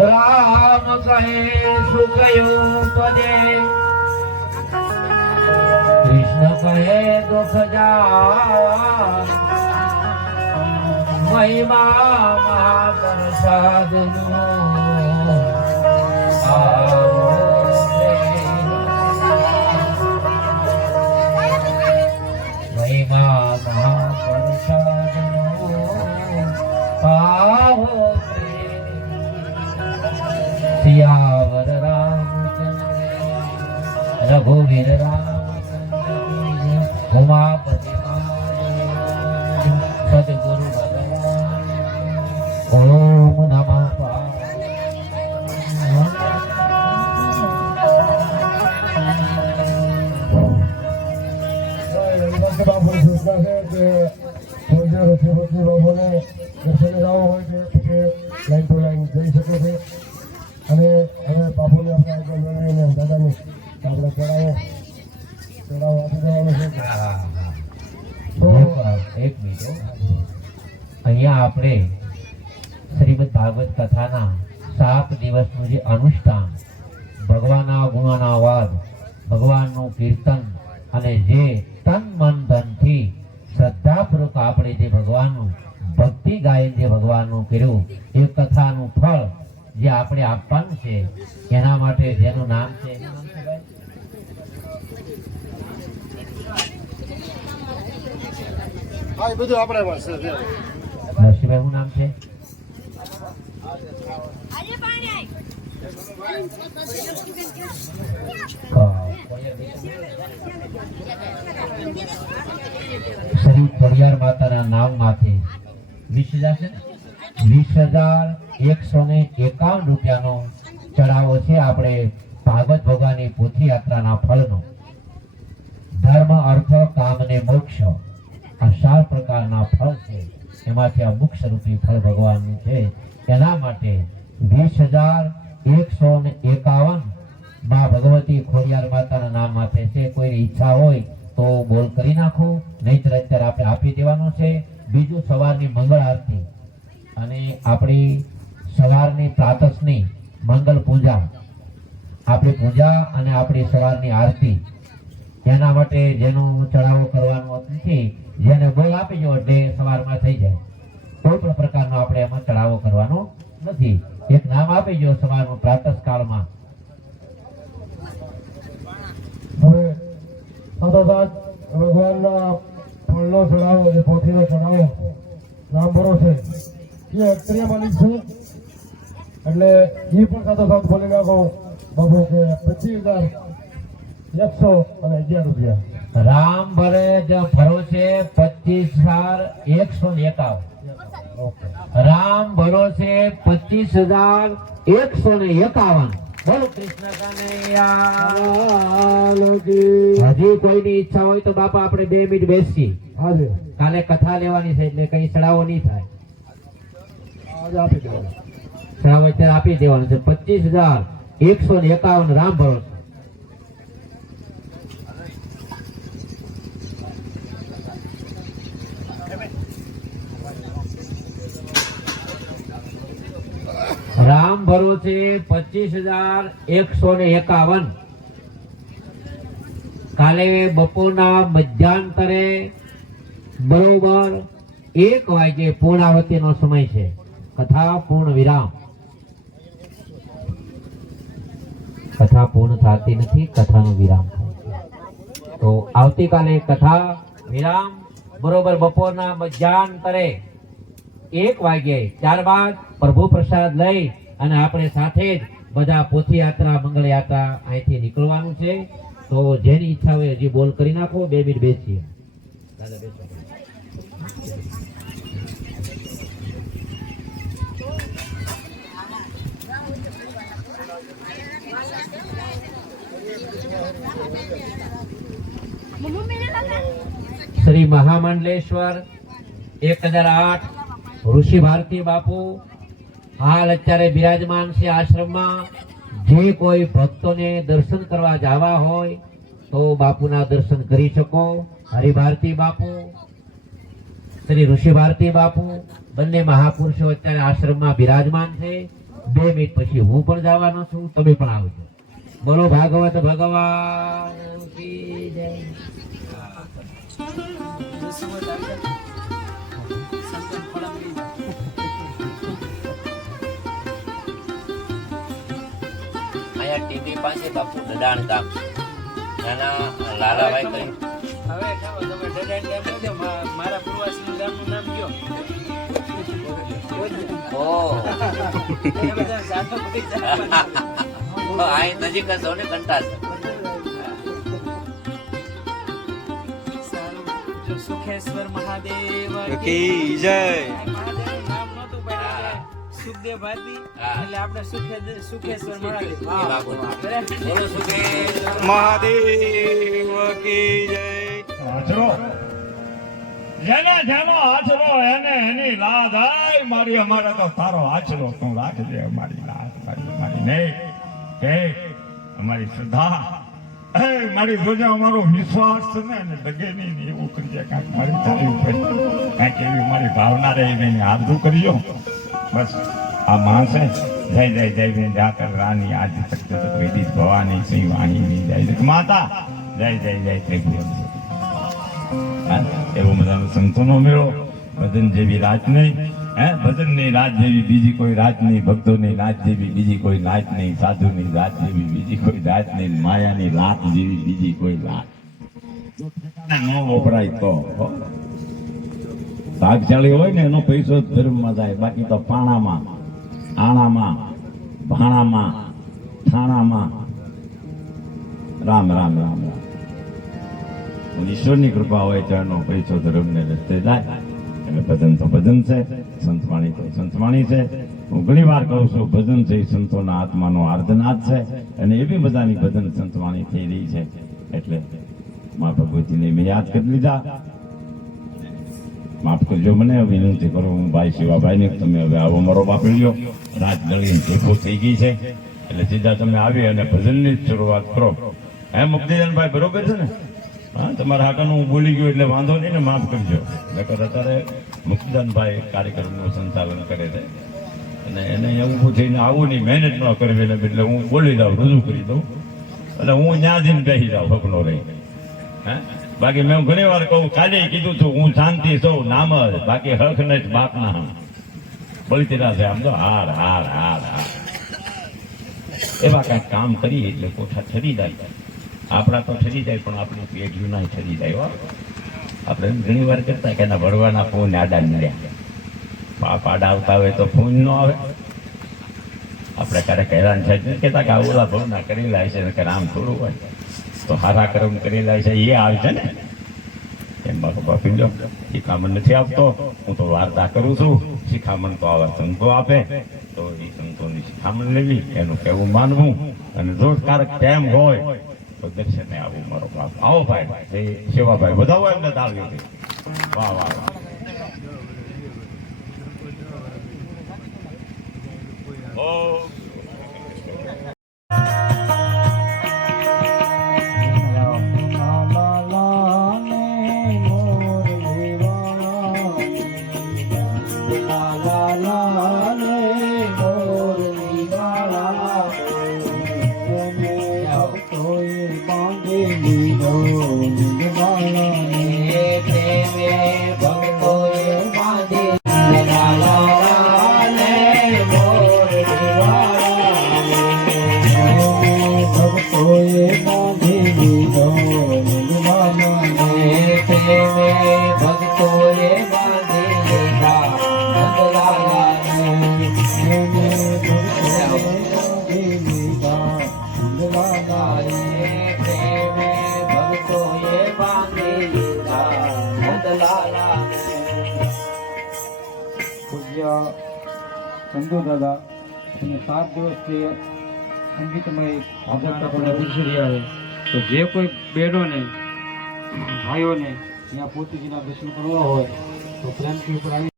રામ કહે સુખયું પદે, કૃષ્ણ કહે દુઃખ જાય, મહિમા મહાપ્રસાદનો મહિમા મહાપ્રસાદનો પાવો સિયાવર રામચંદ્ર રઘુવીર રામચંદ્ર ઉમાપતિ સદગુરુ ભગવાન ઓમ નમઃ દર્શને જવું હોય છે પછી લાઈન ટુ લાઈન જઈ શકે છે. અને હવે બાપુને આપણે આગળ મેળવીને દાદાને આપણે ચડાવો આપી દેવાનું છે. તો એક મિનિટ, અહીંયા આપણે શ્રીમદ ભાગવત કથાના 7 દિવસનું જે અનુષ્ઠાન, ભગવાનના ગુણોના વાદ, ભગવાનનું કીર્તન અને જે તન મન ધનથી શ્રદ્ધાપૂર્વક આપણે જે ભગવાનનું ભક્તિ ગાયન જે ભગવાનનું કર્યું એ કથાનું ફળ જે આપણે આપવાનું છે એના માટે જેનું નામ છે હા, એ બધું આપણે પાસે છે. નરસિંહભાઈ નું નામ છે શ્રી ખોડિયાર માતાના નામ માથે 20,000 છે ને, 20,151 રૂપિયાનો ચડાવો છે આપણે ભાગવત ભગવાનની પોથી યાત્રાના ફળનો. ધર્મ અર્થ કામ અને મોક્ષ આ 4 પ્રકારના ફળ છે, એમાંથી આ મુખ્ય રૂપી ફળ ભગવાનનું છે. એના માટે 20,151 માં ભગવતી ખોડિયાર માતાના નામ માથે છે. કોઈની ઈચ્છા હોય તો બોલ કરી નાખો, નહીંતર અત્યારે આપણે આપી દેવાનું છે. બીજું સવારની મંગળ આરતી અને આપણી સવારની પ્રાતસની મંગલ પૂજા, આપણી પૂજા અને આપણી સવારની આરતી, એના માટે જેનો ચડાવો કરવાનો નથી, જેને બોલ આપી દો એટલે સવારમાં થઈ જાય. કોઈ પણ પ્રકારનો આપણે એમાં ચડાવો કરવાનો નથી. એક નામ આપી દો સવારમાં પ્રાતઃ કાળમાં. હવે સાથોસાથ ભગવાનના ફળનો ચડાવો, જે પોથીનો ચડાવો લાંબરો છે એ અક્ષરીય માલિક છે, એટલે એ પણ સાથોસાથ બોલી નાખો બાબુ કે 25,111 રૂપિયા. રામ ભરે જ ભરો છે 25,151. રામ ભરો છે 25,151. બોલો કૃષ્ણ કનૈયા. હજી કોઈની ઈચ્છા હોય તો બાપા આપણે 2 મિનિટ બેસીએ. આજે કાલે કથા લેવાની છે એટલે કઈ ચડાવો નહીં થાય. આજે આપી દેવાનું. ચડાવો અત્યારે આપી દેવાનું છે 25,151 રામ ભરો. રામ ભરો છે 25,151. કાલે બપોરના મધ્યાંતરે બરોબર 1 વાગે પૂર્ણાવતીનો સમય છે. કથા પૂર્ણ વિરામ. કથા પૂર્ણ થતી નથી, કથાનો વિરામ થાય છે. તો આવતીકાલે કથા વિરામ બરોબર બપોરના મધ્યાંતરે 1 વાગે, ત્યારબાદ પ્રભુ પ્રસાદ લઈ અને આપણે સાથે જ બધા પોથી યાત્રા મંગળ યાત્રા અહીંથી નીકળવાનું છે. તો જેની ઈચ્છા હોય હજી બોલ કરી નાખો. 2 મિનિટ બેસીએ. દાદા બેસો. શ્રી મહામંડલેશ્વર 1008 ઋષિ ભારતી બાપુ હાલ અત્યારે બિરાજમાન છે આશ્રમમાં. જે કોઈ ભક્તોને દર્શન કરવા જવા હોય તો બાપુના દર્શન કરી શકો. હરિભારતી બાપુ શ્રી ઋષિ ભારતી બાપુ બંને મહાપુરુષો અત્યારે આશ્રમમાં બિરાજમાન છે. 2 મિનિટ પછી હું પણ જવાનો છું, તમે પણ આવજો. બોલો ભાગવત ભગવાન કી જય. અહીંયા ટીવી પાસે બાપુ દડાણ ગામ છે. નાના લાલાભાઈ કરી હવે તમે ડેડા કેમ કહો મારા પૂર્વાસનું ગામનું નામ કયો ઓ એ બધા સાધુ પૈસા આ નજીક જ છો ને કંટાળ. જો સુખેશ્વર મહાદેવ કી જય. મહાદેવ નામ નહોતું પણ સુખદેવ ભારતી હા. એટલે આપણે સુખેશ્વર મહાદેવ એ બાપુ. બોલો સુખેશ્વર મહાદેવ કી જય. આચરો જેને જેનો આચરો એને એની લાજ આય મારી અમારે તો તારો આચરો તું રાખજે અમારી લાજ મારી નહીં હે અમારી શ્રદ્ધા હે મારી જોજે અમારો વિશ્વાસ છે ને એને ડગે નહીં એવું કરજે કાંઈક મારી તારી ઉપર કાંઈક એવી મારી ભાવના રહી નહીં આરધું કરીજો બસ આ માણસે જય જય જય જય જાકર રાની આજ તક તક વેદી ભવાની સિંહ વાણી જય જય માતા જય જય જય ત્રિભુવન. એવું બધાનો સંતોનો મેળો ભજન જેવી રાત નહીં ભજનની રાત જેવી બીજી કોઈ રાત નહીં, ભક્તોની રાત જેવી બીજી કોઈ રાત નહીં, સાધુની રાત જેવી બીજી કોઈ રાત નહીં, માયાની રાત જેવી બીજી કોઈ રાત ન વપરાય તો ભાગશાળી હોય ને એનો પૈસો ધર્મમાં જાય, બાકી તો પાણામાં આણામાં ભાણામાં થાણામાં રામ રામ રામ રામ. ઈશ્વરની કૃપા હોય તો એનો પૈસો ધર્મને રસ્તે જાય. એટલે ભજન તો ભજન છે, સંતવાણી તો સંતવાણી છે. હું ઘણી વાર કહું છું ભજન છે એ સંતોના આત્માનો આર્ધનાદ છે અને એવી બધાની ભજન સંતવાણી થઈ રહી છે. એટલે મા ભગવતીને મેં યાદ કરી લીધા. માફ કરજો મને, વિનંતી કરું હું ભાઈ શિવાભાઈને તમે હવે આવો મારો બાપી લ્યો. રાત ગળીને ભેગો થઈ ગઈ છે એટલે સીધા તમે આવી અને ભજનની જ શરૂઆત કરો. હે મુક્તિદાનભાઈ બરોબર છે ને? હા, તમારા હાકાનું હું બોલી ગયો એટલે વાંધો નહીં ને, માફ કરજો. નકર અત્યારે મુક્તિદાનભાઈ કાર્યક્રમનું સંચાલન કરે છે અને એને અહીંયા ઊભું થઈને આવું નહીં, મહેનત ન કરવી એટલે હું બોલી દઉં, રજૂ કરી દઉં એટલે હું ત્યાં જઈને બેસી જાઉં હકનો રહી. હે બાકી મેં ઘણી વાર કહું, કાલે કીધું છું હું શાંતિ સૌ નામ જ, બાકી હક ને જ બાપના હમ બળતીરા છે. આમ તો હાર હાર હાર હાર એવા કાંઈક કામ કરીએ એટલે કોઠા ઠરી જાય. આપણા તો ઠરી જાય પણ આપણું પેઢીઓ ના ઠરી જાય. આપણે ઘણી વાર કરતા કે એના ભરવાના ફોન આડા મળ્યા, પાપ આડા આવતા હોય તો ફોન ન આવે. આપણે ક્યારેક હેરાન થાય છે કેતા કે ઓલા ભવના કરેલા છે કે આમ થોડું હોય તો હારા કર્મ કરેલા છે એ આવે છે ને. એમ બાપા પીજો શિખામણ નથી આપતો, હું તો વાર્તા કરું છું. શિખામણ તો આવા સંતો આપે તો એ સંતોની શિખામણ લેવી, એનું કહેવું માનવું અને રોજ કારક ટાઈમ હોય તો દર્શને આવું. મારો બાપ આવો ભાઈ શિવાભાઈ વધાવો એમને દાવ્યો છે. વાહ વાહ વાહ. ચંદુ દાદા અને 7 દિવસથી સંગીતમય ભાગવત પૂછી રહ્યા છે. તો જે કોઈ બહેનોને ભાઈઓને ત્યાં પોતીજીના દર્શન કરવા હોય તો પ્રેમથી ઉપર આવી